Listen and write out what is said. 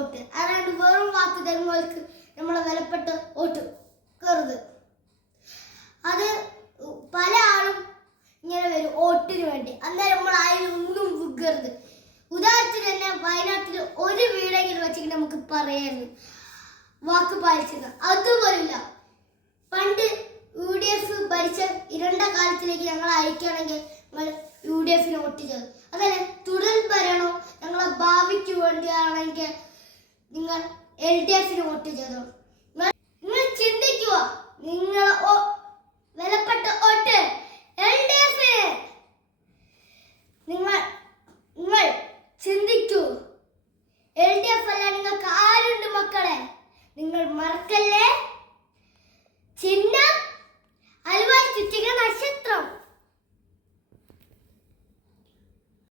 Vote. അതാണ്ട് വെറും വാക്ക് തരുന്നവർക്ക് നമ്മളെ വിലപ്പെട്ട വോട്ട് കയറുത്. അത് പല ആളും ഇങ്ങനെ വരും വോട്ടിന് വേണ്ടി. അന്നേരം നമ്മൾ ആരും ഒന്നും വിൽക്കരുത്. ഉദാഹരണത്തിന് തന്നെ വയനാട്ടിൽ ഒരു വീടെങ്കിലും വെച്ചിട്ട് നമുക്ക് പറയായിരുന്നു വാക്ക് പാലിച്ചത്. അതുപോലില്ല. പണ്ട് UDF ഭരിച്ച ഇരുണ്ട കാലത്തിലേക്ക് ഞങ്ങൾ അയക്കുകയാണെങ്കിൽ നിങ്ങൾ UDF വോട്ട് ചെയ്തത്. അതല്ല, തുടർ ഭരണോ ഞങ്ങളെ ഭാവിക്ക് വേണ്ടിയാണെങ്കിൽ നിങ്ങൾ LDF വോട്ട് ചെയ്തോ. നിങ്ങൾ ചിന്തിക്കുക, നിങ്ങൾ